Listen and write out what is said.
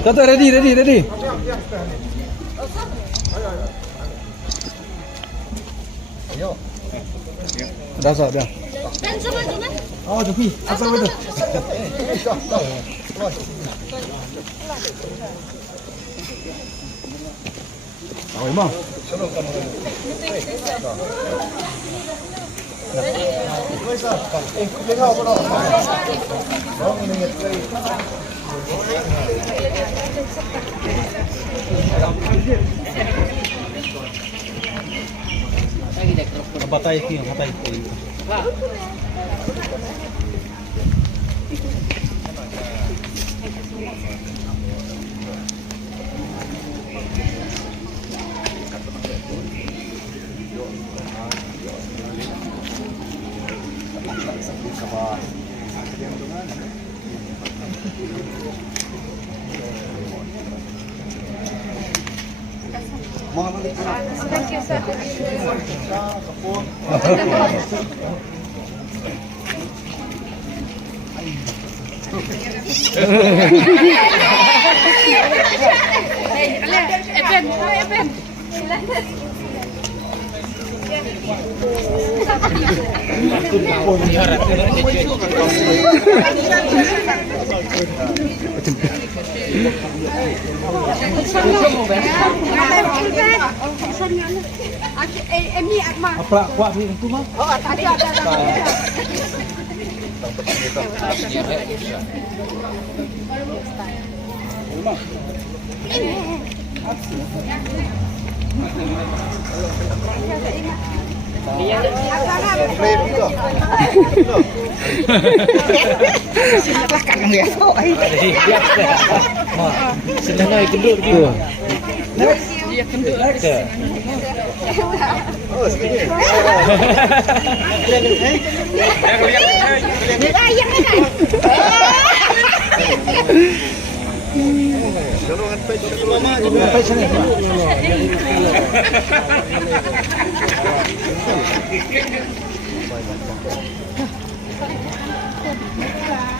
Kata ready. Ayo. Dah sah dah. Dan sama dengan. Oh, tepi. Asal betul. Oh, Imam. Batai ki, batai ki. Thank you, sir. Evan. Em ni Akmal. Apa kuat ni tu mah? Oh, tadi ada. Belakang dia. Senang ai kenduk tu. Dia kenduk. Oh, segini. Ayam ni kan. Jangan sampai mama Sampai sana.